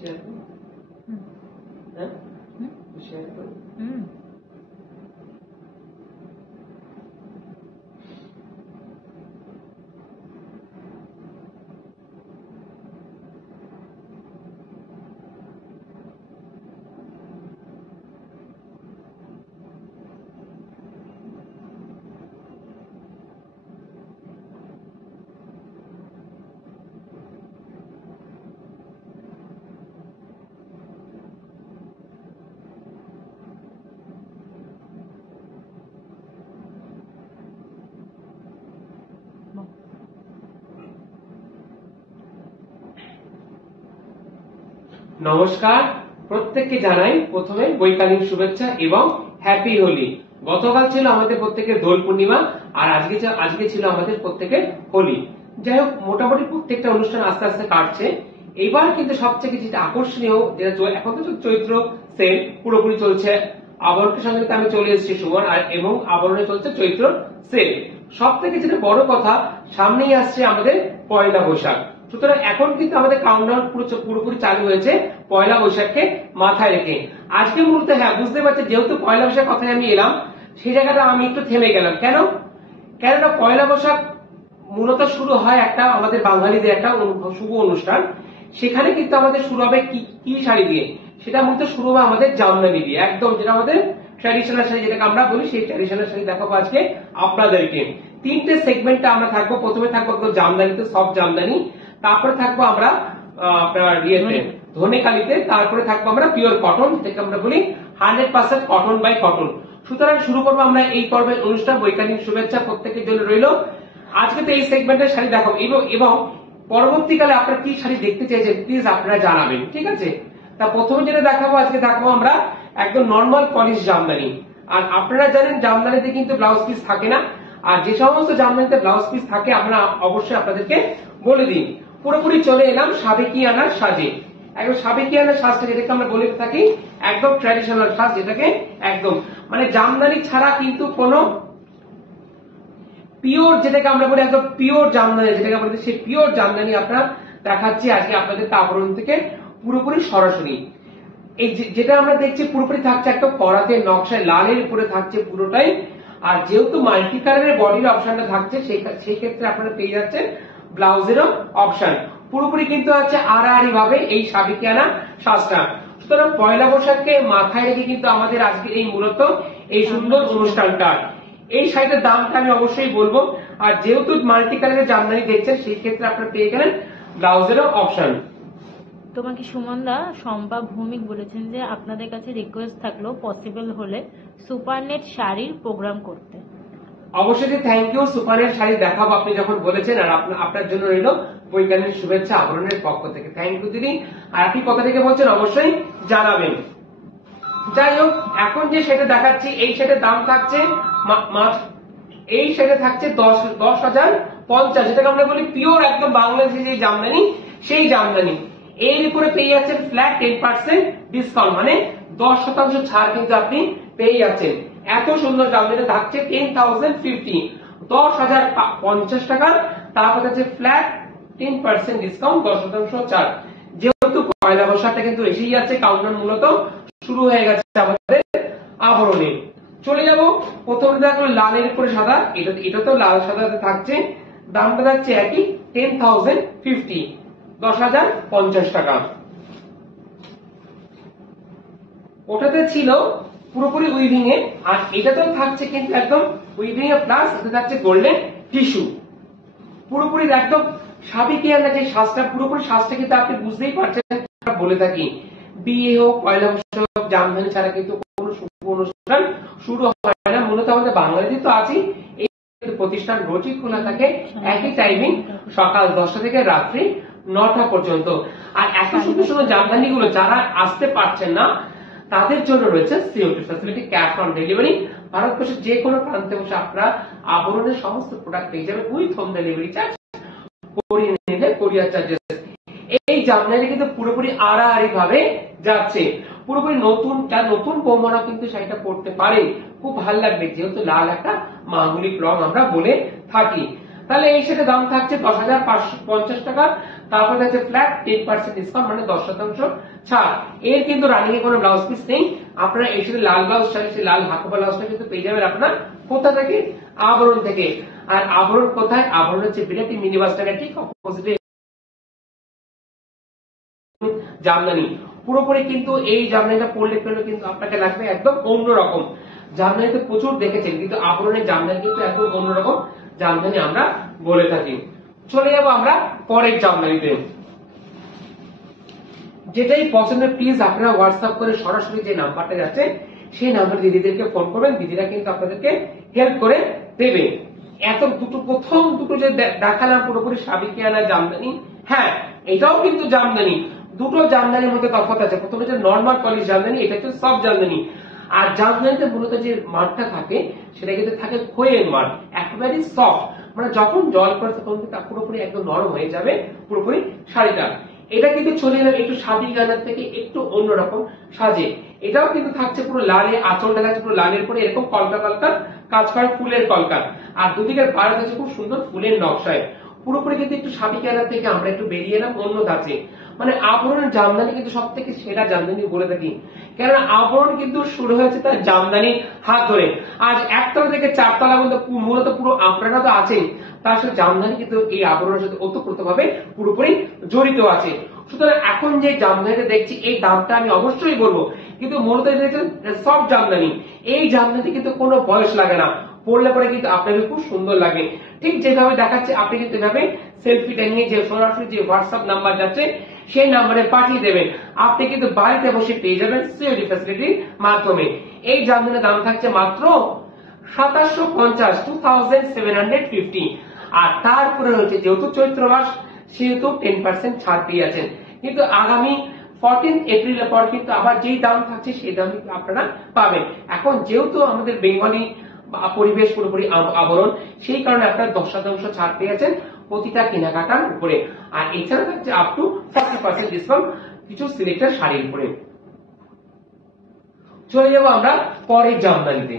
Share করুন, হ্যাঁ share করুন। নমস্কার, প্রত্যেককে জানাই প্রথমে বৈকালীন শুভেচ্ছা এবং হ্যাপি হোলি। গতকাল ছিল আমাদের প্রত্যেকের দোল পূর্ণিমা, আর আজকে ছিল আমাদের প্রত্যেকের হোলি। যাই হোক, মোটামুটি প্রত্যেকটা অনুষ্ঠান আস্তে আস্তে কাটছে। এবার কিন্তু সবচেয়ে যেটা আকর্ষণীয়, যেটা এখন তো চৈত্র সেল পুরোপুরি চলছে, আবরণের সঙ্গে আমি চলে এসেছি সুমন, আর এবং আবরণে চলছে চৈত্র সেল। সব থেকে যেটা বড় কথা, সামনেই আসছে আমাদের পয়লা বৈশাখ। সুতরাং এখন কিন্তু আমাদের কাউন্টডাউন পুরোপুরি চালু হয়েছে পয়লা বৈশাখকে মাথায় রেখে। আজকে মূলত হ্যাঁ বুঝতে পারছি, যেহেতু পয়লা বৈশাখ কথায় আমি এলাম, সেই জায়গাটা আমি একটু থেমে গেলাম। কেননা পয়লা বৈশাখ মূলত শুরু হয় একটা আমাদের বাঙালিদের একটা শুভ অনুষ্ঠান। সেখানে কিন্তু আমাদের শুরু হবে কি শাড়ি দিয়ে, সেটা মূলত শুরু হবে আমাদের জামদানি দিয়ে, একদম যেটা আমাদের ট্র্যাডিশনাল শাড়ি যেটাকে আমরা বলি, সেই ট্র্যাডিশনাল শাড়ি দেখাবো আজকে আপনাদেরকে। তিনটে সেগমেন্টে আমরা থাকবো। প্রথমে থাকবো জামদানিতে, সব জামদানি, তারপরে থাকবো আমরা আপনার ধনেকালিতে, তারপরে থাকবো আমরা পিওর কটন, যেটাকে আমরা বলি 100% কটন বাই কটন। সুতরাং শুরু করবো আমরা এই পর্বের অনুষ্ঠান। বৈকালীন শুভেচ্ছা প্রত্যেকের জন্য রইল। আজকে তো এই সেগমেন্টের শাড়ি দেখাবো, এবং পরবর্তীকালে আপনারা কি শাড়ি দেখতে চাইছেন প্লিজ আপনারা জানাবেন, ঠিক আছে? তা প্রথমে যেটা দেখাবো, আজকে দেখাবো আমরা একদম নর্মাল পলিশ জামদানি। আর আপনারা জানেন জামদানিতে কিন্তু ব্লাউজ পিস থাকে না, আর যে সমস্ত জামদানিতে ব্লাউজ পিস থাকে আমরা অবশ্যই আপনাদেরকে বলে দিই। পুরোপুরি চলে এলাম সাবেকিয়ানার সাজে। একদম সাবেকিয়ানার সাজটা যেটাকে আমরা বলে থাকি একদম ট্র্যাডিশনাল সাজ, যেটাকে একদম মানে জামদানি ছাড়া কিন্তু কোনো পিওর, যেটাকে আমরা বলি একদম পিওর জামদানি, যেটাকে আমরা সেই পিওর জামদানি আপনার দেখাচ্ছি আজকে আপনাদের আবরণ থেকে পুরোপুরি সরাসরি। এই যেটা আমরা দেখছি পুরোপুরি থাকছে একটা করাতে নকশায়, লালের উপরে থাকছে পুরোটাই। আর যেহেতু মাল্টি কালারের বডির অপশনটা থাকছে, সেই ক্ষেত্রে আপনারা পেয়ে যাচ্ছেন ব্লাউজেরও অপশন। পুরোপুরি কিন্তু আছে আড়াআড়ি ভাবে এই সাবেকিয়ানা সাজটা। সুতরাং পয়লা বৈশাখকে মাথায় রেখে কিন্তু আমাদের আজকে এই মূলত এই সুন্দর অনুষ্ঠানটা। এই শাড়িটার দামটা আমি অবশ্যই বলবো, আর যেহেতু মাল্টি কালারের জামদানি দেখছেন, সেই ক্ষেত্রে আপনারা পেয়ে গেলেন ব্লাউজেরও অপশন। তোমাকে সুমনদা শম্পা ভৌমিক বলেছেন যে আপনাদের কাছে রিকোয়েস্ট থাকলো পসিবল হলে সুপারনেট শাড়ির প্রোগ্রাম করতে। অবশ্যই থ্যাংক ইউ। সুপারনেট শাড়ি দেখাবো আপনি যখন বলেছেন, আর আপনার জন্য রইল বৈজ্ঞানিক শুভেচ্ছা আবরণের পক্ষ থেকে। থ্যাংক ইউ দিদি। আর আপনি কথা থেকে বলছেন অবশ্যই জানাবেন। যাই হোক, এখন যে সেটা দেখাচ্ছি, এই সেটের দাম থাকছে এই সেটে থাকছে 10,050, যেটাকে আমরা বলি পিওর একদম বাংলাদেশি যে জামদানি, সেই জামদানি। এর উপরে পেয়ে যাচ্ছেন ফ্ল্যাট 10% ডিসকাউন্ট, মানে 10% ছাড় কিন্তু আপনি পেয়ে যাচ্ছেন। এত সুন্দর জামদানি থাকছে 10,050, 10,050 টাকা। তারপর হচ্ছে ফ্ল্যাট 10% ডিসকাউন্ট, 10% ছাড়। যেহেতু পয়লা বৈশাখটা কিন্তু এসেই যাচ্ছে, কাউন্টডাউন মূলত শুরু হয়ে গেছে আমাদের আবরণে। চলে যাব প্রথমে দেখো লালের উপরে সাদা, এটা তো লাল সাদাতে থাকছে। দামটা থাকছে একই 10,050, 10,050 টাকা। ওটাতে ছিল পুরোপুরি উইভিং এ, আর এটাতেও থাকছে কিন্তু একদম উইভিং এ প্লাস এটা থাকছে গোল্ডেন টিস্যু। পুরোপুরি একদম সাবেকিয়ানা যে সাজটা, পুরোপুরি সাজটা কিন্তু আপনি বুঝতেই পারছেন। বলে থাকি বিয়ে হোক, পয়লা বৈশাখ হোক, জামদানি ছাড়া কিন্তু কোনো শুভ অনুষ্ঠান শুরু হয় না। মূলত আমাদের বাঙালিদের তো আছেই, এই প্রতিষ্ঠান রোজই খোলা থাকে একই টাইমিং, সকাল 10টা থেকে রাত্রি 9টা পর্যন্ত। আর এত সুন্দর সুন্দর জামদানি গুলো যারা আসতে পারছেন না, তাদের জন্য রয়েছে COT facility, cash on delivery. ভারতবর্ষের যে কোনো প্রান্তে বসে আপনারা আবরণের সমস্ত প্রোডাক্ট পেয়ে যাবেন উইথ হোম ডেলিভারি চার্জ, কোরিয়ার চার্জেস। এই জামদানি কিন্তু পুরোপুরি আড়াআড়ি ভাবে যাচ্ছে, পুরোপুরি নতুন। যার নতুন বৌমারা কিন্তু শাড়িটা পরতে পারে, খুব ভালো লাগবে, যেহেতু লাল একটা মাঙ্গলিক রং আমরা বলে থাকি। তাহলে এই সেটের দাম থাকছে 10,550 টাকা। তারপরে থাকছে ফ্ল্যাট 10% ডিসকাউন্ট, মানে 10% ছাড়। এর কিন্তু রানিং এ কোনো ব্লাউজ পিস নেই। আপনারা এই সাথে লাল ব্লাউজ চাইলে সেই লাল হাকোপা ব্লাউজটা কিন্তু পেয়ে যাবেন আপনারা কোথা থেকে? আবরণ থেকে। আর আবরণ কোথায়? আবরণ হচ্ছে বিরাটি মিনি বাস স্ট্যান্ডের ঠিক অপোজিটে জামদানি। পুরোপুরি কিন্তু এই জামদানিটা পরলে কিন্তু আপনাকে লাগবে একদম অন্যরকম। জামদানিতে প্রচুর দেখেছেন, কিন্তু আবরণের জামদানি কিন্তু একদম অন্যরকম জামদানি আমরা বলে থাকি। চলে যাবো আমরা পরের জামদানিতে। যেটাই পছন্দের প্লিজ আপনারা হোয়াটসঅ্যাপ করে সরাসরি যে নাম্বারটা যাচ্ছে সেই নাম্বার দিদিদেরকে ফোন করবেন, দিদিরা কিন্তু আপনাদেরকে হেল্প করে দেবে। এত প্রথম দুটো যে দেখালাম পুরোপুরি সাবিকিয়ানা জামদানি, হ্যাঁ এটাও কিন্তু জামদানি। দুটো জামদানির মধ্যে তফাৎ আছে। প্রথমে যে নর্মাল পলিশ জামদানি, এটা হচ্ছে সফট জামদানি। আর জামদানিতে মূলত যে মাঠটা থাকে সেটা কিন্তু থাকে খয়ের মাঠ, একেবারে সফট, মানে যখন জল পড়ে তখন কিন্তু পুরোপুরি একদম নরম হয়ে যাবে পুরোপুরি শাড়িটা। এটা কিন্তু চলে যাবে একটু সাবিকিয়ানার থেকে একটু অন্যরকম সাজে। এটাও কিন্তু থাকছে পুরো লালে, আঁচলটা থাকছে পুরো লালের পরে এরকম কলকা কলকা কাজ করা ফুলের কলকা, আর দুদিকের পাড়া থাকছে খুব সুন্দর ফুলের নকশায়। পুরোপুরি কিন্তু একটু সাবিকিয়ানার থেকে আমরা একটু বেরিয়ে এলাম অন্য ধাঁচে। মানে আবরণের জামদানি কিন্তু সব থেকে সেরা জামদানি বলে থাকি, কেননা আবরণ কিন্তু শুরু হয়েছে তার জামদানি হাত ধরে। আজ একতলা থেকে চারতলা মধ্যে মূলত পুরো আপনারা তো আছেন, তার সাথে জামদানি কিন্তু এই আবরণের সাথে ওতপ্রোতভাবে পুরোপুরি জড়িত আছে। সুতরাং এখন যে জামদানিটা দেখছি এই দামটা আমি অবশ্যই বলবো, কিন্তু মূলত দেখছেন সব জামদানি। এই জামদানি কিন্তু কোনো বয়স লাগে না, পড়লে পরে কিন্তু আপনাদের খুব সুন্দর লাগে। ঠিক যেভাবে দেখাচ্ছে আপনি কিন্তু এভাবে সেলফিটা নিয়ে যে সরাসরি যে হোয়াটসঅ্যাপ নাম্বার যাচ্ছে সেই নাম্বারে পাঠিয়ে দেবেন। আপনি কিন্তু বাড়িতে বসে পেয়ে যাবেন সিওডি ফ্যাসিলিটির মাধ্যমে। এই জামদানির দাম থাকছে মাত্র 2750, 2750। আর তারপরে রয়েছে যেহেতু চৈত্র মাস সেহেতু 10% ছাড় পেয়ে আছেন। কিন্তু আগামী 14 এপ্রিলের পর কিন্তু আবার যেই দাম থাকছে সেই দাম আপনারা পাবেন। এখন যেহেতু আমাদের বেঙ্গলি পরিবেশ পুরোপুরি আবরণ, সেই কারণে আপনারা 10% ছাড় পেয়েছেন প্রতিটা কেনাকাটার উপরে। আর এছাড়া থাকছে আপ টু 40% ডিসকাউন্ট কিছু সিলেক্টেড শাড়ির উপরে। চলে যাবো আমরা পরের জামদানিতে।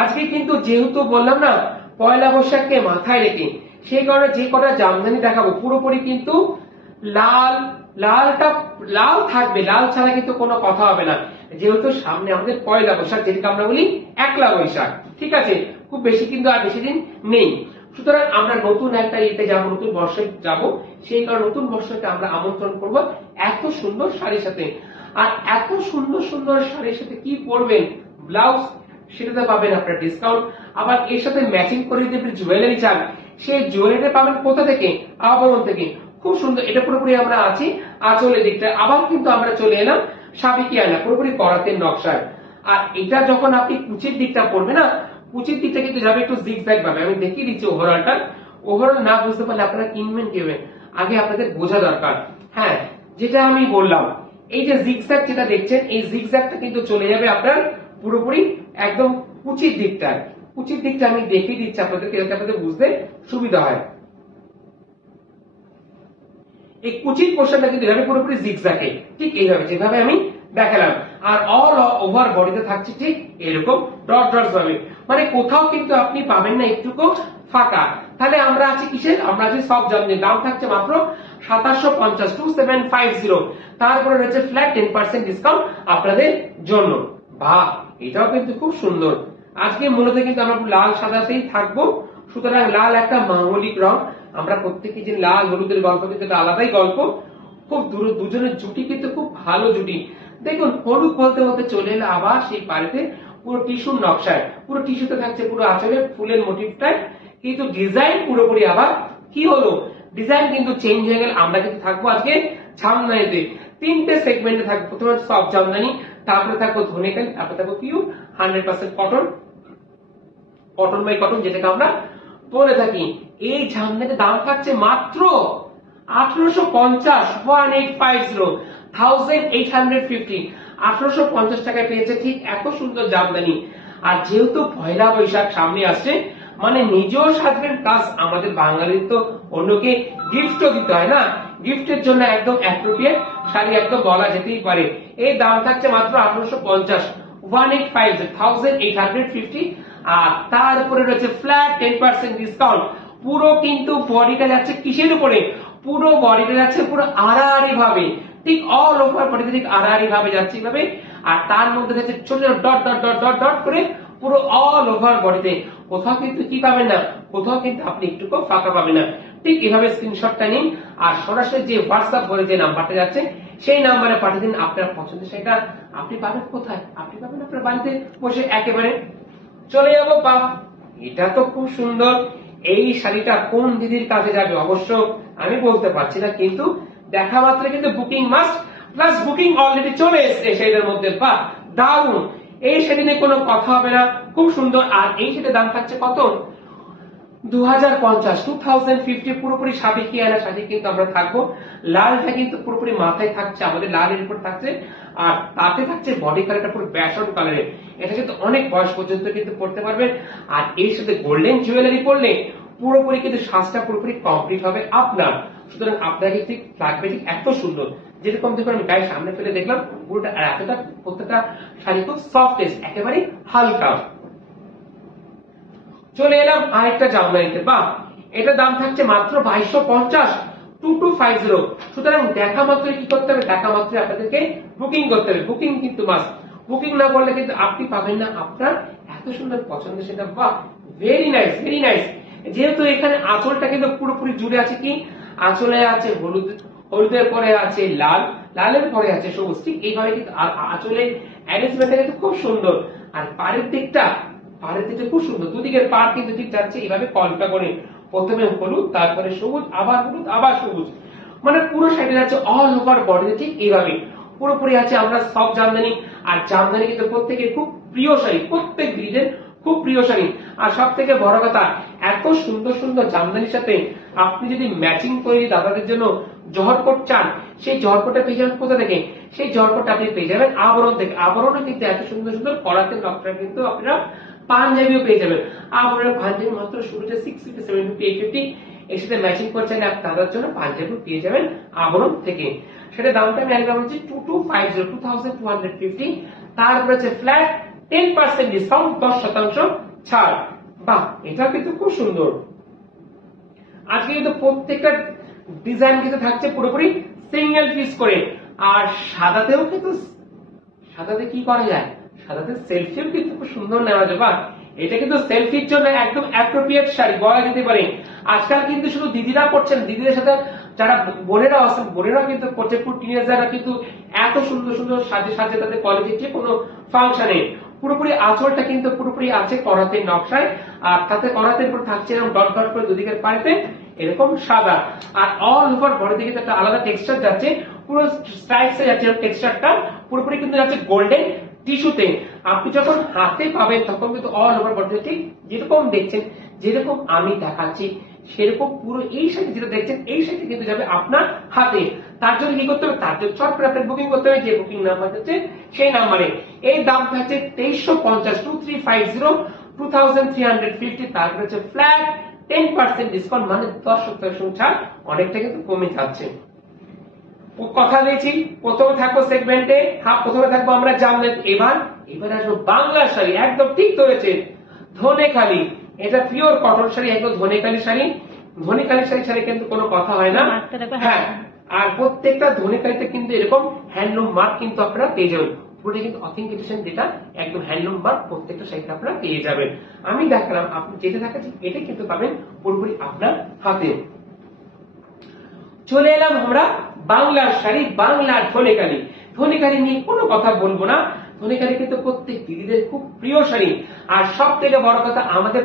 আজকে কিন্তু যেহেতু বললাম না পয়লা বৈশাখকে মাথায় রেখে, সেই কারণে যে কটা জামদানি দেখাবো পুরোপুরি কিন্তু লাল। লালটা লাল থাকবে, লাল ছাড়া কিন্তু কোনো কথা হবে না, যেহেতু সামনে আমাদের পয়লা বৈশাখ, যেটাকে আমরা বলি একলা বৈশাখ। ঠিক আছে, খুব বেশি কিন্তু আর বেশি দিন নেই। সুতরাং আমরা নতুন একটা ইয়েতে যাবো, নতুন বর্ষে যাব, সেই কারণে নতুন বর্ষকে আমরা আমন্ত্রণ করব এত সুন্দর শাড়ির সাথে। আর এত সুন্দর সুন্দর শাড়ির সাথে কি পরবেন, ব্লাউজ সেটাতে পাবেন আপনার ডিসকাউন্ট। আবার এর সাথে ম্যাচিং করে যদি আপনি জুয়েলারি চান, সেই জুয়েলারি পাবেন কোথা থেকে? আবরণ থেকে। খুব সুন্দর, এটা পুরোপুরি আমরা আছি আঁচলের দিকটা। আবার কিন্তু আমরা চলে এলাম সাবিকিয়ানা, পুরোপুরি করাতের নকশায়। আর এটা যখন আপনি কুচির দিকটা পড়বে না, কুচির দিকটা কিন্তু যাবে একটু জিগজ্যাগ ভাবে। আমি দেখিয়ে দিচ্ছি ওভারঅলটা। ওভারঅল না বুঝতে পারলে আপনারা কিনবেন কিভাবে, আগে আপনাদের বোঝা দরকার। হ্যাঁ, যেটা আমি বললাম, এই যে জিগজ্যাগ যেটা দেখছেন, এই জিগজ্যাগটা কিন্তু চলে যাবে আপনার পুরোপুরি একদম কুচির দিকটায়। কুচির দিকটা আমি দেখিয়ে দিচ্ছি আপনাদেরকে, যাতে আপনাদের বুঝতে সুবিধা হয়। এই কুচির পোর্শনটা কিন্তু এভাবে পুরোপুরি জিগজ্যাগে, ঠিক এইভাবে যেভাবে আমি দেখালাম। আর অল ওভার বডিতে থাকছে ঠিক এরকম ডট ডট ভাবে, মানে কোথাও কিন্তু আপনি পাবেন না একটুকু ফাঁকা। তাহলে আমরা আছি কিসের? আমরা আছি সব জামদানি। দাম থাকছে মাত্র 2750, 2750। তারপরে রয়েছে ফ্ল্যাট 10% ডিসকাউন্ট আপনাদের জন্য। বাহ, এটাও কিন্তু খুব সুন্দর। আজকে মূলত কিন্তু আমরা লাল সাদাতেই থাকবো। সুতরাং লাল একটা মাঙ্গলিক রং। আমরা প্রত্যেকে যে লাল হলুদের গল্প কিন্তু একটা আলাদাই গল্প। খুব দুজনের জুটি কিন্তু খুব ভালো জুটি। দেখুন, হলুদ বলতে বলতে চলে এলো আবার সেই পাড়েতে পুরো টিস্যুর নকশায়। পুরো টিস্যুতে থাকছে পুরো আঁচলে ফুলের মোটিভটায়, কিন্তু ডিজাইন পুরোপুরি আবার কি হলো, ডিজাইন কিন্তু চেঞ্জ হয়ে গেল। আমরা কিন্তু থাকবো আজকে জামদানিতে, তিনটে সেগমেন্টে থাকবো। প্রথমে সফট জামদানি, তারপরে থাকবো ধনেকান, তারপরে থাকবো pure 100% cotton, cotton by cotton যেটাকে আমরা বলে থাকি। এই জামদানির দাম থাকছে মাত্র 1850, 1850, 1850। 1850 টাকায় পেয়েছে ঠিক এত সুন্দর জামদানি। আর যেহেতু পয়লা বৈশাখ সামনে আসছে, মানে নিজেও সাজবেন, প্লাস আমাদের বাঙালির তো অন্যকে গিফটও দিতে হয় না, গিফটের জন্য একদম অ্যাপ্রোপ্রিয়েট শাড়ি একদম বলা যেতেই পারে। এই দাম থাকছে মাত্র 1850, 1850। আর তারপরে রয়েছে ফ্ল্যাট 10% ডিসকাউন্ট পুরো কিন্তু বডিটা যাচ্ছে কিসের উপরে, পুরো বডিটা যাচ্ছে পুরো আড়াআড়ি ভাবে, ঠিক অল ওভার বডিতে ঠিক আড়াআড়ি ভাবে যাচ্ছে এইভাবে। আর তার মধ্যে যাচ্ছে ছোট ছোট dot dot dot dot dot করে পুরো অল ওভার বডিতে, কোথাও কিন্তু কি পাবেন না, কোথাও কিন্তু আপনি একটুকু ফাঁকা পাবেন না। ঠিক এভাবে স্ক্রিনশটটা নিন আর সরাসরি যে হোয়াটসঅ্যাপ বলে যে নাম্বারটা যাচ্ছে সেই নাম্বারে পাঠিয়ে দিন আপনার পছন্দের শাড়িটা। আপনি পাবেন কোথায়, আপনি পাবেন আপনার বাড়িতে বসে একেবারে। চলে যাবো বা এটা তো খুব সুন্দর, এই শাড়িটা কোন দিদির কাছে যাবে অবশ্য আমি বলতে পারছি না, কিন্তু দেখা মাত্র কিন্তু booking must, plus booking already চলে এসেছে শাড়িটার মধ্যে। বা দারুন, এই শাড়ি নিয়ে কোনো কথা হবে না, খুব সুন্দর। আর এই শাড়ির দাম থাকছে কত, 2050 পুরোপুরি সাবেকি আনা শাড়ি কিন্তু আমরা থাকবো। লালটা কিন্তু পুরোপুরি মাথায় থাকছে, আমাদের লালের উপর থাকছে, আর তাতে থাকছে বডি কালারটা পুরো ব্যাসন কালারের। এটা কিন্তু অনেক বয়স পর্যন্ত কিন্তু পড়তে পারবেন। আর এর সাথে গোল্ডেন জুয়েলারি পরলে পুরোপুরি কিন্তু সাজটা পুরোপুরি কমপ্লিট হবে আপনার। সুতরাং আপনাকে ঠিক লাগবে ঠিক এত সুন্দর, যেরকম দেখুন আমি গায়ের সামনে ফেলে দেখলাম পুরোটা, আর এতটা প্রত্যেকটা শাড়ি খুব সফটেস্ট, একেবারে হালকা। চলে এলাম আরেকটা জামদানিতে, বা এটা দাম থাকছে মাত্র 2250, 2250। সুতরাং দেখা মাত্র কি করতে হবে, দেখা মাত্র আপনাদেরকে বুকিং করতে হবে। বুকিং কিন্তু মাস্ট, বুকিং না করলে কিন্তু আপনি পাবেন না আপনার এত সুন্দর পছন্দের সেটা। বাহ, ভেরি নাইস, ভেরি নাইস। যেহেতু এখানে আঁচলটা কিন্তু পুরোপুরি জুড়ে আছে কি, আঁচলে আছে হলুদ, হলুদের পরে আছে লাল, লালের পরে আছে সবুজ, ঠিক এইভাবে কিন্তু আঁচলে অ্যারেঞ্জমেন্টটা কিন্তু খুব সুন্দর। আর পাড়ের দিকটা, পাড়ের দিকটা খুব সুন্দর, দুদিকের পাড় কিন্তু ঠিক যাচ্ছে এইভাবে কলকা করে, প্রথমে হলুদ তারপরে সবুজ, আবার হলুদ আবার সবুজ, মানে পুরো সাইডে যাচ্ছে অল ওভার বডিতে ঠিক এইভাবে পুরোপুরি আছে আমরা সব জামদানি। আর জামদানি কিন্তু প্রত্যেকের খুব প্রিয় শাড়ি, প্রত্যেক দিদিদের খুব প্রিয় শাড়ি। আর সব থেকে বড় কথা, এত সুন্দর সুন্দর জামদানির সাথে আপনি যদি ম্যাচিং করে দাদাদের জন্য জহরকোট চান, সেই জহরকোটটা পেয়ে যাবেন কোথা থেকে, সেই জহরকোটটা আপনি পেয়ে যাবেন আবরণ থেকে। আবরণও কিন্তু এত সুন্দর সুন্দর করাতে নকশা কিন্তু আপনারা পাঞ্জাবিও পেয়ে যাবেন। আবরণের পাঞ্জাবি মাত্র শুরুতে 650, 750, 850, এর সাথে ম্যাচিং করে চাইলে দাদার জন্য পাঞ্জাবিও পেয়ে যাবেন আবরণ থেকে। সেটা দামটা আমি একদম হচ্ছে 2250, 2250। তারপরে আছে ফ্ল্যাট 10% ডিসকাউন্ট, 10% ছাড়। বাহ, এটা কিন্তু খুব সুন্দর। আজকে কিন্তু প্রত্যেকটা ডিজাইন কিন্তু থাকছে পুরোপুরি সিঙ্গেল পিস করে। আর সাদাতেও কিন্তু, সাদাতে কি করা যায়, সাদাতে সেলফিও কিন্তু খুব সুন্দর নেওয়া যায়। বা এটা কিন্তু সেলফির জন্য একদম অ্যাপ্রোপ্রিয়েট শাড়ি বলা যেতে পারে। আজকাল কিন্তু শুধু দিদিরা পড়ছেন, দিদিদের সাথে যারা বোনেরা আছেন বোনেরাও কিন্তু পড়ছে, পুরো টিনেজাররা কিন্তু এত সুন্দর সুন্দর সাজে সাজে তাদের কলেজে যে কোনো ফাংশনে। পুরোপুরি আঁচলটা কিন্তু পুরোপুরি আছে করাতের নকশায়, আর তাতে করাতের উপর থাকছে এরকম ডট ডট করে দুদিকের পাইপে এরকম সাদা। আর অল ওভার বডি থেকে একটা আলাদা টেক্সচার যাচ্ছে, পুরো স্ট্রাইপসে যাচ্ছে টেক্সচারটা, পুরোপুরি কিন্তু যাচ্ছে গোল্ডেন টিস্যুতে। আপনি যখন হাতে পাবেন তখন কিন্তু অল ওভার বডি ঠিক যেরকম দেখছেন, যেরকম আমি দেখাচ্ছি সেরকম পুরো এই শাড়ি যেটা দেখছেন এই শাড়ি কিন্তু যাবে আপনার হাতে। তার জন্য কি করতে হবে, তার জন্য চট করে আপনার বুকিং করতে হবে, যে বুকিং নাম্বার হচ্ছে সেই নাম্বারে। এই দামটা হচ্ছে 2350, 2350, 2350। তারপরে হচ্ছে ফ্ল্যাট 10% ডিসকাউন্ট, মানে 10% ছাড়, অনেকটা কিন্তু কমে যাচ্ছে। কথা দিয়েছি প্রথমে থাকবো সেগমেন্টে, প্রথমে থাকবো আমরা জামদানি। এবার আসবো বাংলা শাড়ি, একদম ঠিক ধরেছে, ধনেখালি। এটা পিওর কটন শাড়ি, একদম ধনেখালি শাড়ি। ধনেখালি শাড়ি কিন্তু কোনো কথা হয় না। হ্যাঁ, আর প্রত্যেকটা ধনেখালিতে কিন্তু এরকম হ্যান্ডলুম মার্ক কিন্তু আপনারা পেয়ে যাবেন। পুরোটা কিন্তু অথেন্টিকেশন, যেটা একদম হ্যান্ডলুম মার্ক প্রত্যেকটা শাড়িতে আপনারা পেয়ে যাবেন। আমি দেখালাম, আপনি যেটা দেখাচ্ছি এটা কিন্তু পাবেন পুরোপুরি আপনার হাতে। চলে এলাম আমরা বাংলার শাড়ি, বাংলার ধনেখালি। ধনেখালি নিয়ে কোনো কথা বলবো না, ধনেখালি কিন্তু প্রত্যেক দিদিদের খুব প্রিয় শাড়ি। আর সব থেকে বড় কথা, আমাদের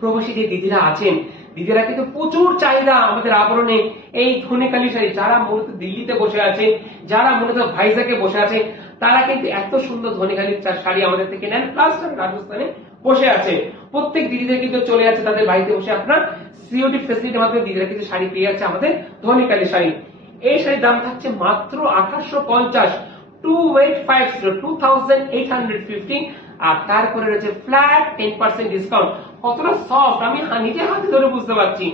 প্রবাসী যে দিদিরা আছেন, দিদিরা কিন্তু প্রচুর চাহিদা আমাদের আবরণে এই ধনেখালি শাড়ি। যারা মূলত দিল্লিতে বসে আছে, যারা মূলত ভাইজাকে বসে আছে, তারা কিন্তু এত সুন্দর ধনেখালি শাড়ি আমাদের থেকে নেন, প্লাস রাজস্থানে বসে আছে। প্রত্যেক দিদিদের কিন্তু চলে যাচ্ছে তাদের বাড়িতে বসে আপনার সিওডি ফেসিলিটির মাধ্যমে দিদিরা কিন্তু শাড়ি পেয়ে যাচ্ছে আমাদের ধনেখালি শাড়ি। এই শাড়ির দাম থাকছে মাত্র 1850, 2850, 2850। আর তারপরে রয়েছে ফ্ল্যাট 10% ডিসকাউন্ট। কতটা সফট আমি নিজে হাতে ধরে বুঝতে পারছি,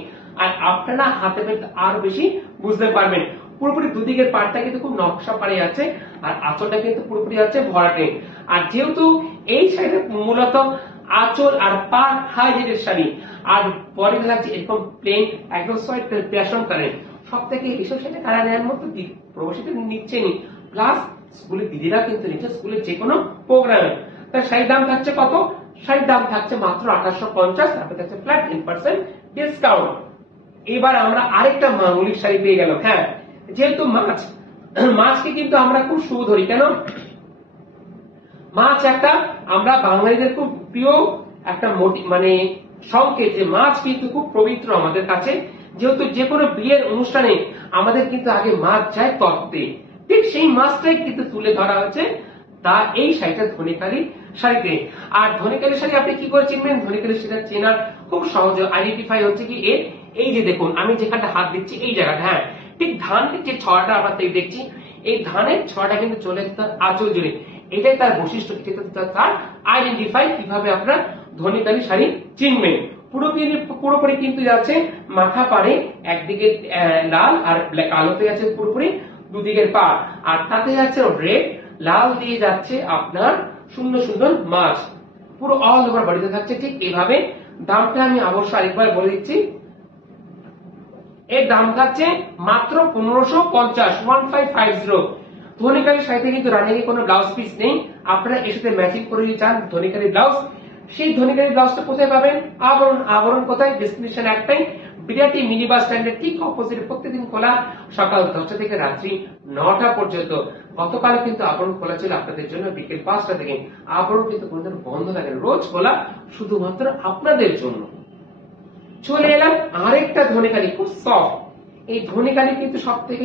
আর আপনারা হাতে পেতে আরো বেশি বুঝতে পারবেন। পুরোপুরি দুদিকের পাড়টা কিন্তু খুব নকশা পাড়ে আছে, আর আঁচলটা কিন্তু পুরোপুরি আছে ভরাটে। আর যেহেতু এই শাড়িটা মূলত আঁচল আর পার হাই হেডের শাড়ি, আর পরে থাকছে এরকম প্লেন একদম সোয়েট প্যাশন কালার। সব থেকে এসব সাথে কালার নেওয়ার মতো প্রবাসীতে নিচ্ছে নি, প্লাস স্কুলের দিদিরা কিন্তু নিচ্ছে স্কুলের যে কোনো প্রোগ্রামে। তার শাড়ির দাম থাকছে কত? শাড়ির দাম থাকছে মাত্র 2850, তারপরে থাকছে ফ্ল্যাট 10% ডিসকাউন্ট। এবার আমরা আরেকটা মৌলিক শাড়ি পেয়ে গেলাম। হ্যাঁ, যেহেতু মাছকে কিন্তু আমরা খুব শুভ ধরি, কেন? মাছ একটা আমরা বাঙালিদের খুব প্রিয় একটা মানে সংকেত, যে মাছ কিন্তু খুব পবিত্র আমাদের কাছে। যেহেতু যে কোনো বিয়ের অনুষ্ঠানে আমাদের কিন্তু আগে মাছ যায় তত্ত্বে, ঠিক সেই মাছটাই কিন্তু তুলে ধরা হয়েছে তা এই শাড়িটা ধনেখালি শাড়িতে। আর ধনেখালি শাড়ি আপনি কি করে চিনবেন? ধনেখালি সেটা চেনার খুব সহজ আইডেন্টিফাই হচ্ছে কি এই যে দেখুন আমি যেখানটা হাত দিচ্ছি এই জায়গাটা, হ্যাঁ ঠিক ধানের যে ছড়াটা আমরা দেখছি, এই ধানের ছড়াটা কিন্তু চলে তার আঁচল জুড়ে, এটাই তার বৈশিষ্ট্য, তার আইডেন্টিফাই কিভাবে আপনারা ধনেখালি শাড়ি চিনবেন। পুরোপুরি কিন্তু যাচ্ছে মাথা পাড়ে একদিকে লাল আর কালোতে আছে পুরোপুরি দুদিকের পা, আর তাতে যাচ্ছে রেড লাল দিয়ে যাচ্ছে আপনার সুন্দর সুন্দর মাছ, পুরো অল ওভার বডিতে থাকছে ঠিক এইভাবে। দামটা আমি অবশ্যই আরেকবার বলে দিচ্ছি, এর দাম থাকছে মাত্র 1550, 1550। ধনেখালি শাড়িতে কিন্তু রানিং কোনো ব্লাউজ পিস নেই, আপনারা এর সাথে ম্যাচিং করে চান ধনেখালি ব্লাউজ, সেই ধনেখালি ব্লাউজটা কোথায় পাবেন? আবরণ কোথায়? ডেস্টিনেশন একটাই, বিরাটি মিনি বাস স্ট্যান্ডের ঠিক অপোজিটে, প্রত্যেকদিন খোলা সকাল 10টা থেকে রাত্রি 9টা পর্যন্ত। গতকাল কিন্তু আবরণ খোলা ছিল আপনাদের জন্য বিকেল 5টা থেকে, আবরণ কিন্তু কোনদিন বন্ধ থাকে, রোজ খোলা শুধুমাত্র আপনাদের জন্য। চলে এলাম আরেকটা ধনেখালি, খুব সফট। এই ধনেখালি কিন্তু সব থেকে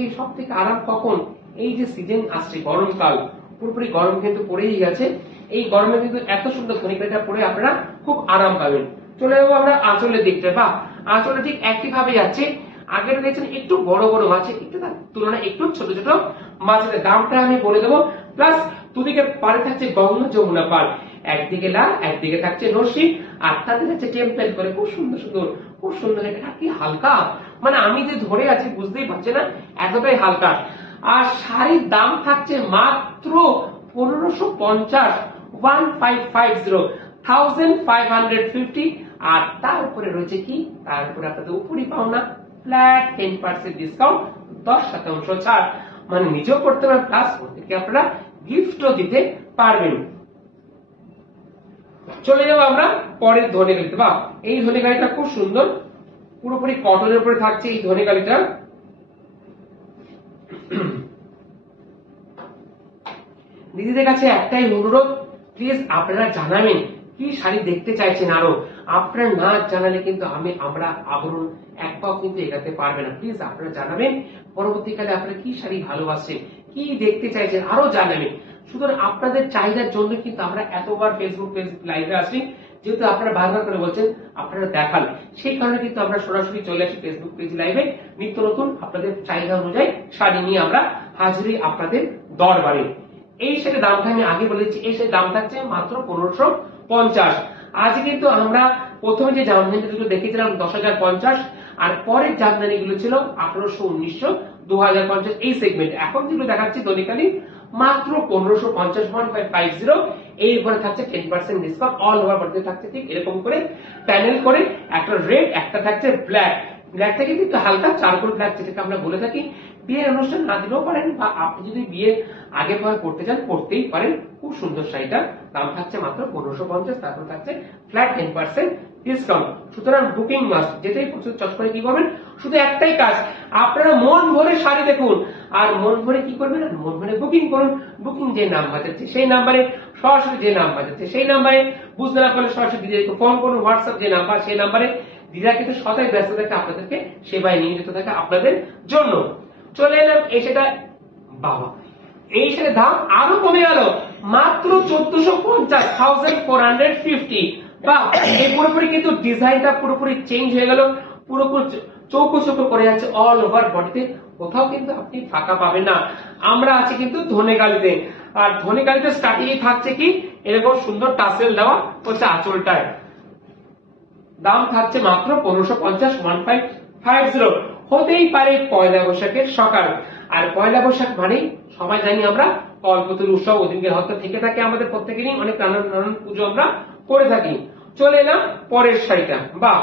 আরাম কখন? এই যে সিজন আসছে গরমকাল, পুরোপুরি গরম কিন্তু পড়েই গেছে, এই গরমে কিন্তু এত সুন্দর ধনেখালিটা পরে আপনারা খুব আরাম পাবেন। চলে যাবো আমরা আঁচলের দিকটা। বা আঁচলে ঠিক একই ভাবে যাচ্ছে, আগের দেখছেন একটু বড় বড় মাছ, একটু তার তুলনায় একটু ছোট ছোট মাছের দামটা আমি বলে দেবো। প্লাস দুদিকে পাড়ে থাকছে গঙ্গা যমুনা পাড়, একদিকে লাল একদিকে থাকছে রশ্মি, আর তাতে থাকছে টেম্পেল করে খুব সুন্দর। এটা কি হালকা, মানে আমি যে ধরে আছি বুঝতেই পারছি না, এতটাই হালকা। আর শাড়ির দাম থাকছে মাত্র 1550, 1550, আর তার উপরে রয়েছে কি? তার উপরে আপনাদের উপরই পাওনা ফ্ল্যাট 10% ডিসকাউন্ট, 10% ছাড়, মানে নিজেও করতে পারেন, প্লাস ওদেরকে আপনারা গিফটও দিতে পারবেন। চলে যাবো আমরা পরের ধনেখালিতে। বা এই ধনেখালিটা খুব সুন্দর, পুরোপুরি কটনের উপরে থাকছে এই ধনেখালিটা। দিদিদের কাছে একটাই অনুরোধ, প্লিজ আপনারা জানাবেন কি শাড়ি দেখতে চাইছেন আরো। আপনারা না জানালে কিন্তু আমরা আবরণ এক পাও কিন্তু এগাতে পারবে না। প্লিজ আপনারা জানাবেন পরবর্তীকালে আপনারা কি শাড়ি ভালোবাসেন, কি দেখতে চাইছেন আরো জানাবেন। সুতরাং আপনাদের চাহিদার জন্য কিন্তু আমরা এতবার ফেসবুক পেজ লাইভে আসি, যেহেতু আপনারা বারবার করে বলছেন আপনারা দেখান, সেই কারণে কিন্তু আমরা সরাসরি চলে আসি ফেসবুক পেজ লাইভে, নিত্য নতুন আপনাদের চাহিদা অনুযায়ী শাড়ি নিয়ে আমরা হাজিরি আপনাদের দরবারে। এই শাড়ির দামটা আমি আগে বলেছি, এই শাড়ির দাম থাকছে মাত্র 1550। আজ কিন্তু আমরা প্রথমে যে জামদানিগুলো দেখেছিলাম 10,050, আর পরের জামদানি গুলো ছিল 1800, 1900, 2050 এই সেগমেন্ট। এখন যেগুলো দেখাচ্ছি ধনেখালি মাত্র 1550, 1550। এই উপরে থাকছে 10% ডিসকাউন্ট, অল ওভার বডিতে থাকছে ঠিক এরকম করে প্যানেল করে, একটা রেড একটা থাকছে ব্ল্যাক। ব্ল্যাকটা কিন্তু হালকা চারকোল ব্ল্যাক, যেটাকে আমরা বলে থাকি। বিয়ের অনুষ্ঠান না দিলেও পারেন, বা আপনি যদি বিয়ে আগে পরে করতে চান করতেই পারেন। খুব সুন্দর শাড়িটা, দাম থাকছে মাত্র 1550, তারপর থাকছে ফ্ল্যাট 10% ডিসকাউন্ট। সুতরাং বুকিং মাস্ট, যেটাই প্রচুর চট করে কি করবেন, শুধু একটাই কাজ, আপনারা মন ভরে শাড়ি দেখুন, আর মন ভরে কি করবেন, মন ভরে বুকিং করুন। বুকিং যে নাম্বার যাচ্ছে সেই নাম্বারে, সরাসরি যে নাম্বার যাচ্ছে সেই নাম্বারে, বুঝতে না পারলে সরাসরি দিদিকে ফোন করুন, হোয়াটসঅ্যাপ যে নাম্বার সেই নাম্বারে। দিদিরা কিন্তু সদাই ব্যস্ত থাকে, আপনাদেরকে সেবায় নিয়োজিত থাকে আপনাদের জন্য। চলে এলাম এই সেটা, বাবা এই সেটার দাম আরো কমে গেল, মাত্র 1450, 1450। বা এই পুরোপুরি কিন্তু ডিজাইনটা পুরোপুরি চেঞ্জ হয়ে গেল, পুরোপুরি চৌকো করে যাচ্ছে অল ওভার বডিতে, কোথাও কিন্তু আপনি ফাঁকা পাবেন না। আমরা আছি কিন্তু ধনেখালিতে, আর ধনেখালিতে স্টার্টিং থাকছে কি এরকম সুন্দর টাসেল দেওয়া হচ্ছে আঁচলটায়। দাম থাকছে মাত্র 1550, 1550। হতেই পারে পয়লা বৈশাখের সকাল, আর পয়লা বৈশাখ মানে সবাই জানি আমরা কল্পতরু উৎসব, ওদিনকে হয়তো থেকে থাকে আমাদের প্রত্যেকেরই, অনেক নানান পুজো আমরা করে থাকি। চলে এলাম পরের শাড়িটা, বা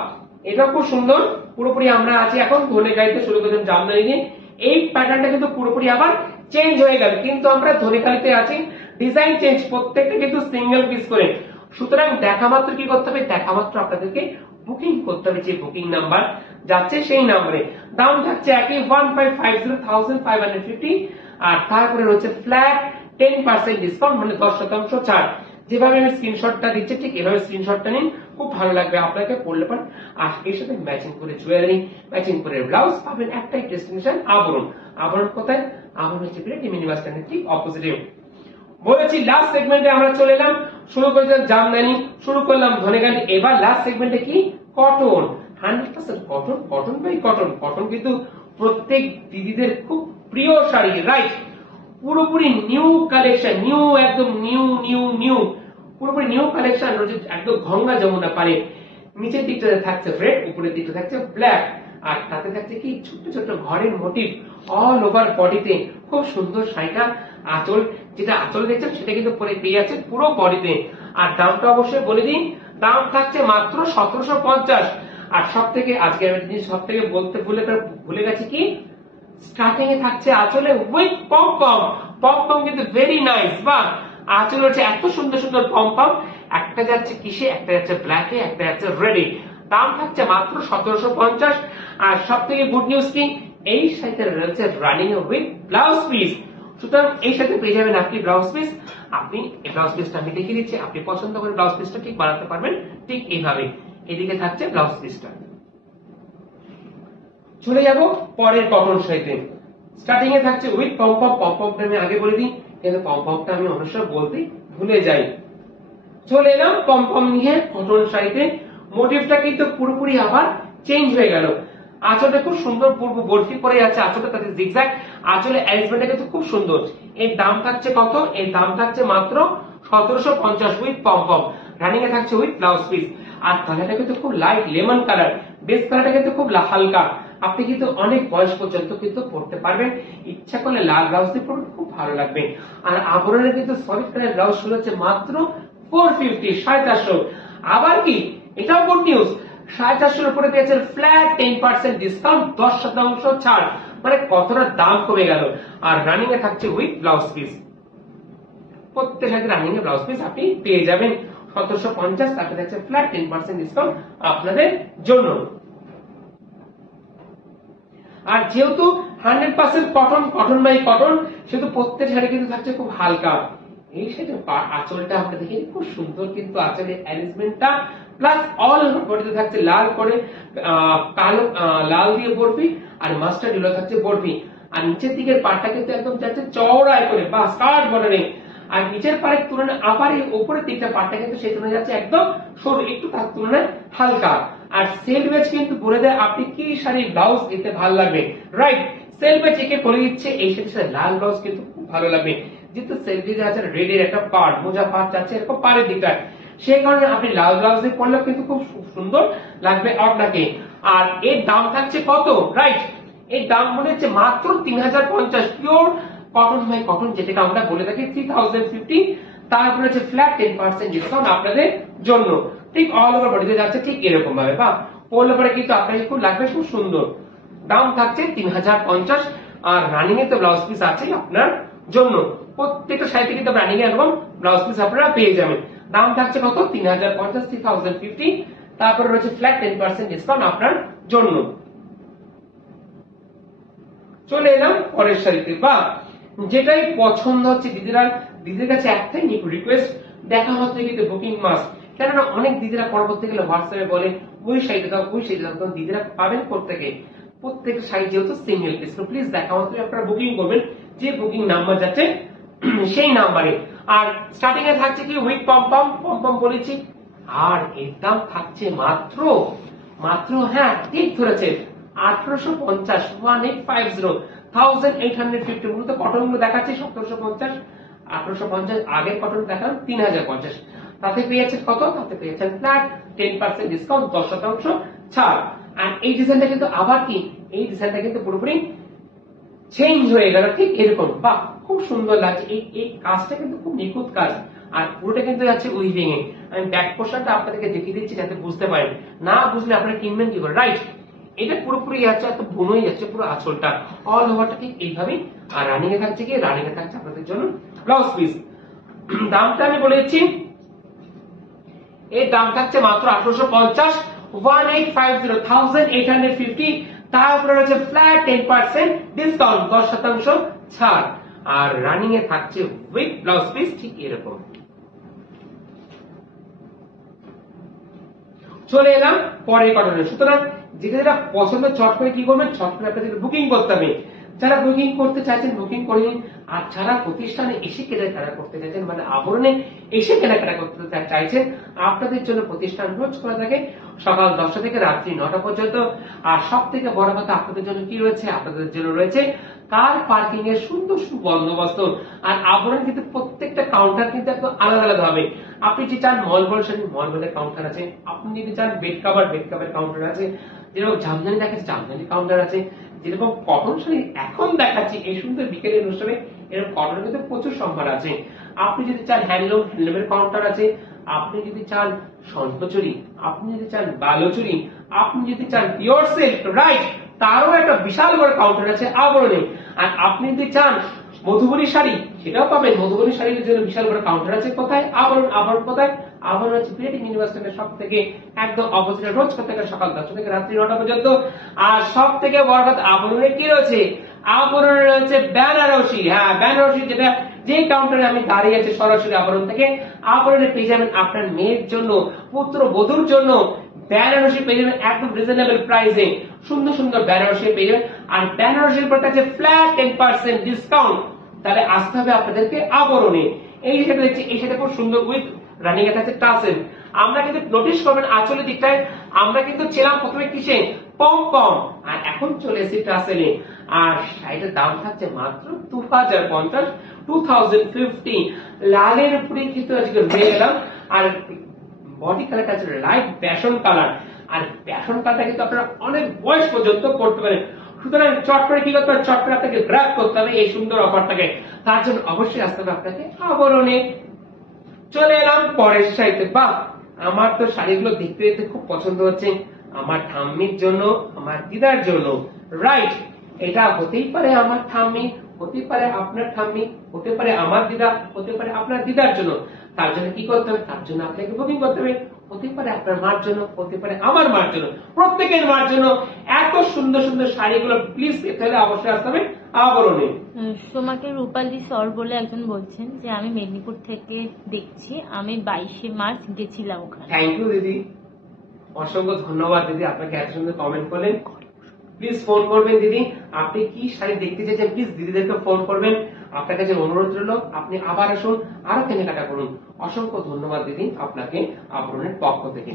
এটা খুব সুন্দর, পুরোপুরি আমরা আছি এখন ধনেখালিতে শুরু করলাম জামদানি নিয়ে। এই প্যাটার্নটা কিন্তু পুরোপুরি আবার চেঞ্জ হয়ে গেল, কিন্তু আমরা ধনেখালিতে আছি, ডিজাইন চেঞ্জ, প্রত্যেকটা কিন্তু সিঙ্গেল পিস করে। সুতরাং দেখা মাত্র কি করতে হবে, দেখা মাত্র আপনাদেরকে বুকিং করতে হবে, যে বুকিং নাম্বার যাচ্ছে সেই নাম্বারে। দাম থাকছে একই 1550 আর তারপরে রয়েছে ফ্ল্যাট 10% ডিসকাউন্ট, মানে 10% ছাড়। যেভাবে আমি স্ক্রিনশটটা দিচ্ছি ঠিক এভাবে স্ক্রিনশটটা নিন, খুব ভালো লাগবে আপনাকে পড়লে পর। আর এর সাথে ম্যাচিং করে জুয়েলারি, ম্যাচিং করে ব্লাউজ পাবেন একটাই ডেস্টিনেশন, আবরণ। আবরণ কোথায়? আবরণ হচ্ছে মিনি বাস স্ট্যান্ডের ঠিক অপোজিটে। বলেছি লাস্ট সেগমেন্টে আমরা চলে এলাম, শুরু করেছিলাম জামদানি, শুরু করলাম ধনেখালি, এবার লাস্ট সেগমেন্টে কি cotton. 100% cotton, cotton by cotton. Cotton কিন্তু প্রত্যেক দিদিদের খুব প্রিয় শাড়ি, রাইট? পুরোপুরি নিউ কালেকশন, নিউ, একদম নিউ নিউ নিউ, পুরোপুরি নিউ কালেকশন রয়েছে, একদম গঙ্গা যমুনা পারে। নিচের দিকটাতে থাকছে রেড, উপরের দিকটা থাকছে ব্ল্যাক, আর তাতে থাকছে কি ছোট্ট ছোট্ট ঘরের মোটিভ অল ওভার বডিতে। খুব সুন্দর শাড়িটা, আঁচল, যেটা আঁচল দেখছেন সেটা কিন্তু পরে পেয়ে যাচ্ছে পুরো বডিতে। আর দামটা অবশ্যই বলে দিন, দাম থাকছে মাত্র 1750। আর সব থেকে আজকে আমি জিনিস সব থেকে বলতে ভুলে গেছি কি, স্টার্টিং এ থাকছে আঁচলে উইথ পম পম। পম পম কিন্তু ভেরি নাইস, বা আঁচল হচ্ছে এত সুন্দর সুন্দর পম পম। একটা যাচ্ছে কিসে, একটা যাচ্ছে ব্ল্যাকে, একটা যাচ্ছে রেডে। দাম থাকছে মাত্র 1750। আর সব থেকে গুড নিউজ কি, এই সাইতে রয়েছে রানিং উইথ ব্লাউজ পিস। সুতরাং এই সাথে পেয়ে যাবেন আপনি ব্লাউজ পিস। আপনি এই ব্লাউজ পিসটা আমি দেখিয়ে দিচ্ছি, আপনি পছন্দ করে ব্লাউজ পিসটা ঠিক বানাতে পারবেন ঠিক এইভাবে। এদিকে থাকছে ব্লাউজ পিসটা। চলে যাব পরের কটন শাড়িতে। স্টার্টিং এ থাকছে উইথ পম্পম। পম্পমটা আমি আগে বলে দিই, কিন্তু পম্পমটা আমি অনেক সময় বলতে ভুলে যাই। চলে এলাম পম্পম নিয়ে কটন শাড়িতে। মোটিভটা কিন্তু পুরোপুরি আবার চেঞ্জ হয়ে গেল। আঁচলটা খুব সুন্দর পূর্ব বরফি করে যাচ্ছে, আঁচলটা তাতে জিগজ্যাগ, আঁচলে অ্যারেঞ্জমেন্টটা কিন্তু খুব সুন্দর। এর দাম থাকছে কত? এর দাম থাকছে মাত্র 1750 উইথ পম্পম। রানিং এ থাকছে উইথ ব্লাউজ পিস। আর কালারটা কিন্তু খুব লাইট লেমন কালার, বেস কালারটা কিন্তু খুব হালকা। আপনি কিন্তু অনেক বয়স পর্যন্ত কিন্তু পড়তে পারবেন, ইচ্ছা করলে লাল ব্লাউজ দিয়ে পড়বেন, খুব ভালো লাগবে। আর আবরণের কিন্তু সলিড কালার ব্লাউজ শুরু হচ্ছে মাত্র 450, 450। আবার কি, এটাও গুড নিউজ, 450 উপরে পেয়েছেন ফ্ল্যাট 10% ডিসকাউন্ট, 10% ছাড়, মানে কতটা দাম কমে গেল। আর রানিং এ থাকছে উইথ ব্লাউজ পিস। প্রত্যেক সাথে রানিং এ ব্লাউজ পিস আপনি পেয়ে যাবেন 1750। তারপরে থাকছে ফ্ল্যাট 10% ডিসকাউন্ট আপনাদের জন্য। আর যেহেতু 100% কটন, কটন বাই কটন, সেহেতু প্রত্যেক শাড়ি কিন্তু থাকছে খুব হালকা। এই শাড়ির আঁচলটা আমরা দেখি খুব সুন্দর, কিন্তু আঁচলের অ্যারেঞ্জমেন্টটা প্লাস অল বডিতে থাকছে লাল করে, কালো লাল দিয়ে বরফি, আর মাস্টার্ড ইয়েলো থাকছে বরফি। আর নিচের দিকের পাটটা কিন্তু একদম যাচ্ছে চওড়ায় করে বা স্কার্ট বর্ডারে। আর নিচের পাড়ের তুলনায় আবার এই উপরের দিকটা পাটটা কিন্তু সেই তুলনায় যাচ্ছে একদম সরু, একটু তার তুলনায় হালকা। আর সেলভেজ কিন্তু বলে দেয় আপনি কি শাড়ি ব্লাউজ দিতে ভালো লাগবে, রাইট? সেলভেজ একে বলে দিচ্ছে এই শাড়ির সাথে লাল ব্লাউজ কিন্তু খুব ভালো লাগবে, যেহেতু সেলভেজ আছে রেড এর একটা পার্ট, মোজা পার্ট যাচ্ছে এরকম পাড়ের দিকটা, সেই কারণে আপনি লাল ব্লাউজ দিয়ে পরলেও কিন্তু খুব সুন্দর লাগবে আপনাকে। আর এর দাম থাকছে কত, রাইট? এর দাম মনে হচ্ছে মাত্র 3050, পিওর কটন বাই কটন, যেটাকে আমরা বলে থাকি 3050। তারপরে হচ্ছে ফ্ল্যাট 10% ডিসকাউন্ট আপনাদের জন্য। ঠিক অল ওভার বডিতে যাচ্ছে ঠিক এরকম ভাবে, বা পরলে পরে কিন্তু আপনাকে খুব লাগবে, খুব সুন্দর। দাম থাকছে 3050। আর রানিং এ তো ব্লাউজ পিস আছে আপনার জন্য, প্রত্যেকটা শাড়িতে কিন্তু রানিং এ এরকম ব্লাউজ পিস আপনারা পেয়ে যাবেন। দাম থাকছে কত? 3050, 3050। তারপরে রয়েছে ফ্ল্যাট 10% ডিসকাউন্ট আপনার জন্য। চলে এলাম পরের শাড়িতে, বা যেটাই পছন্দ হচ্ছে দিদিদের কাছে একটাই রিকোয়েস্ট, দেখা হচ্ছে কিন্তু বুকিং মাস্ট। কেননা অনেক দিদিরা পরবর্তী গেলে হোয়াটসঅ্যাপে বলে ওই শাড়িটা দাও, ওই শাড়িটা দাও, তখন দিদিরা পাবেন প্রত্যেকে। প্রত্যেকটা শাড়ি যেহেতু সিঙ্গেল পিস, প্লিজ দেখা হচ্ছে আপনারা বুকিং করবেন, যে বুকিং নাম্বার যাচ্ছে সেই নাম্বারে। আর স্টার্টিং এ থাকছে কি উইথ পম্পম, পম্পম বলেছি। আর এর দাম থাকছে মাত্র মাত্র, হ্যাঁ ঠিক ধরেছে, 1850, 1850, 1850। মূলত কটন গুলো দেখাচ্ছে 1750, 1850। আগের কটন দেখান 3050। তাতে পেয়েছেন কত? তাতে পেয়েছেন ফ্ল্যাট 10% ডিসকাউন্ট, 10% ছাড়। আর এই ডিজাইনটা কিন্তু আবার কি, এই ডিজাইনটা কিন্তু পুরোপুরি চেঞ্জ হয়ে গেল, ঠিক এরকম। বাহ, খুব সুন্দর লাগছে। এই কাজটা কিন্তু খুব নিখুঁত কাজ, আর পুরোটা কিন্তু যাচ্ছে উইভিং এ। আমি ব্যাক পোর্শনটা আপনাদেরকে দেখিয়ে দিচ্ছি যাতে বুঝতে পারেন, না বুঝলে আপনারা কিনবেন কি করে, রাইট। এটা পুরোপুরি যাচ্ছে এত বুনোই যাচ্ছে পুরো আঁচলটা, অল ওভারটা ঠিক এইভাবেই। আর রানিং এ থাকছে কি, রানিং এ থাকছে আপনাদের জন্য ব্লাউজ পিস। দামটা আমি বলে দিচ্ছি, এর দাম থাকছে মাত্র 1850, 1850, তার উপরে রয়েছে ফ্ল্যাট 10% ডিসকাউন্ট, 10% ছাড়। আর রানিং এ থাকছে উইথ ব্লাউজ পিস ঠিক এরকম। চলে এলাম পরের কটনে। সুতরাং যেটা যেটা পছন্দ চট করে কি করবেন, চট করে আপনাদের বুকিং করতে হবে। যারা বুকিং করতে চাইছেন বুকিং করে নিন, আর যারা প্রতিষ্ঠানে এসে কেনাকাটা করতে চাইছেন, মানে আবরণে এসে কেনাকাটা করতে চাইছেন, আপনাদের জন্য প্রতিষ্ঠান রোজ খোলা থাকে সকাল 10টা থেকে রাত্রি 9টা পর্যন্ত। আর সব থেকে বড় কথা আপনাদের জন্য কি রয়েছে, আপনাদের জন্য রয়েছে কার পার্কিং এর সুন্দর সুবন্দোবস্ত। আর আবরণ কিন্তু প্রত্যেকটা কাউন্টার কিন্তু একদম আলাদা আলাদা হবে। আপনি যে চান মল বলছেন, মল বলে কাউন্টার আছে। আপনি যদি চান bed cover, bed cover counter আছে। যেরকম জামদানি দেখাচ্ছে, জামদানি কাউন্টার আছে। যেরকম কটন শাড়ি এখন দেখাচ্ছি এই সুন্দর বিকেলের অনুষ্ঠানে, এরকম কটনের কিন্তু প্রচুর সম্ভার আছে। আপনি যদি চান হ্যান্ডলুম, হ্যান্ডলুমের কাউন্টার আছে। আপনি যদি চান স্বর্ণচুরি, আপনি যদি চান বালোচুরি, আপনি যদি চান পিওর সিল্ক, রাইট, তারও একটা বিশাল বড় কাউন্টার আছে আবরণে। আর আপনি যদি চান মধুবনী শাড়ি, সেটাও পাবেন। মধুবনী শাড়ির জন্য বিশাল বড় কাউন্টার আছে কোথায়, আবরণ। আবরণ কোথায়, আবরণ হচ্ছে ক্রিয়েটিভ ইউনিভার্সিটির সব থেকে একদম অপোজিটে, রোজ থেকে সকাল 10টা থেকে রাত্রি 9টা পর্যন্ত। আর সব থেকে বড় কথা, আবরণে কি রয়েছে, আবরণে রয়েছে বেনারসি। হ্যাঁ, বেনারসি, যেটা যে কাউন্টারে আমি দাঁড়িয়ে আছি সরাসরি আবরণ থেকে, আবরণে পেয়ে যাবেন আপনার মেয়ের জন্য, পুত্র বধূর জন্য বেনারসি পেয়ে যাবেন একদম রিজনেবল প্রাইসে। সুন্দর সুন্দর বেনারসি পেয়ে যাবেন। আর বেনারসির উপর থাকছে ফ্ল্যাট 10% ডিসকাউন্ট। তাহলে আসতে হবে আপনাদেরকে আবরণে। এই সেটা দেখছি, এই সেটা খুব সুন্দর উইথ রানিং এ থাকছে টাসেল। আমরা কিন্তু নোটিস করবেন আঁচলের দিকটায়, আমরা কিন্তু ছিলাম প্রথমে কিসে, পম পম, আর এখন চলে এসেছি টাসেলে। আর শাড়িটার দাম থাকছে মাত্র 2050, 2050। লালের উপরে কিন্তু আজকে রয়ে গেলাম। আর বডি কালারটা আছে লাইট প্যাশন কালার। আর প্যাশন কালারটা কিন্তু আপনারা অনেক বয়স পর্যন্ত পড়তে পারেন। সুতরাং চট করে কি করতে হবে, চট করে আপনাকে গ্র্যাব করতে হবে এই সুন্দর অফারটাকে। তার জন্য অবশ্যই আসতে হবে আপনাকে আবরণে। চলে এলাম পরের শাড়িতে। বাহ, আমার তো শাড়িগুলো দেখতে দেখতে খুব পছন্দ হচ্ছে। আমার ঠাম্মির জন্য, আমার দিদার জন্য, রাইট। এটা হতেই পারে আমার ঠাম্মি, হতে পারে আপনার ঠাম্মি, হতে পারে আমার দিদা, হতে পারে আপনার দিদার জন্য। তার জন্য কি করতে হবে, তার জন্য আপনাকে বুকিং করতে হবে। হতে পারে আপনার মার জন্য, হতে পারে আমার মার জন্য, প্রত্যেকের মার জন্য। এত সুন্দর সুন্দর শাড়িগুলো প্লিজ পেতে হলে অবশ্যই আসতে হবে আবরণে। তোমাকে রূপালী সর বলে একজন বলছেন যে আমি মেদিনীপুর থেকে দেখছি, আমি 22শে মার্চ গেছিলাম ওখানে। থ্যাংক ইউ দিদি, অসংখ্য ধন্যবাদ দিদি, আপনাকে এত সুন্দর কমেন্ট করলেন। প্লিজ ফোন করবেন দিদি, আপনি কি শাড়ি দেখতে চাইছেন প্লিজ দিদিদেরকে ফোন করবেন। আপনার কাছে অনুরোধ রইল, আপনি আবার আসুন, আরো কেনাকাটা করুন। অসংখ্য ধন্যবাদ দিদি আপনাকে আবরণের পক্ষ থেকে।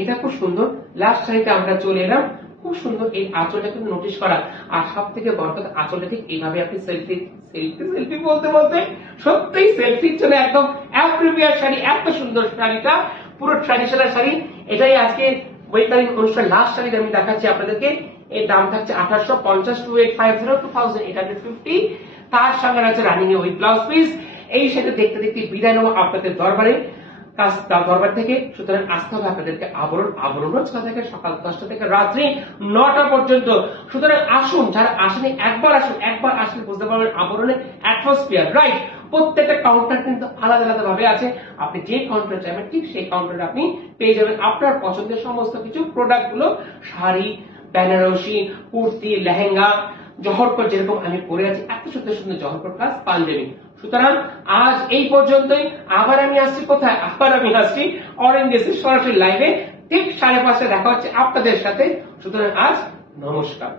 এটা খুব সুন্দর। লাস্ট শাড়িতে আমরা চলে এলাম, খুব সুন্দর। এই আঁচলটা কিন্তু নোটিশ করা। আর সব থেকে বড় কথা, আঁচলটা ঠিক এইভাবে আপনি সেলফি সেলফি সেলফি বলতে বলতে সত্যিই সেলফির জন্য একদম অ্যাপ্রোপ্রিয়েট শাড়ি। এত সুন্দর শাড়িটা, পুরো ট্র্যাডিশনাল শাড়ি। এটাই আজকে বৈকালীন অনুষ্ঠান লাস্ট শাড়ি আমি দেখাচ্ছি আপনাদেরকে। এর দাম থাকছে 1850, 2850, 2850। তার সঙ্গে আছে running A with blouse piece. এই সেটা দেখতে দেখতে বিদায় নেবো আপনাদের দরবারে, দরবার থেকে। সুতরাং আসতে হবে আপনাদেরকে আবরণ। আবরণ রোজ থেকে সকাল 10টা থেকে রাত্রি 9টা পর্যন্ত। সুতরাং আসুন, যারা আসেনি একবার আসুন, একবার আসলে বুঝতে পারবেন আবরণের অ্যাটমসফিয়ার, রাইট। প্রত্যেকটা কাউন্টার কিন্তু আলাদা আলাদা ভাবে আছে। আপনি যে কাউন্টার চাইবেন ঠিক সেই কাউন্টারে আপনি পেয়ে যাবেন আপনার পছন্দের সমস্ত কিছু প্রোডাক্ট গুলো। শাড়ি, বেনারসি, কুর্তি, লেহেঙ্গা, জহরকট, যেরকম আমি পরে আছি এত সুন্দর সুন্দর জহরকট প্লাস পাঞ্জাবি। সুতরাং আজ এই পর্যন্তই। আবার আমি আসছি কোথায়, আবার আমি আসছি অরেঞ্জ এসে সরাসরি লাইভে ঠিক 5:30 দেখা হচ্ছে আপনাদের সাথে। সুতরাং আজ নমস্কার।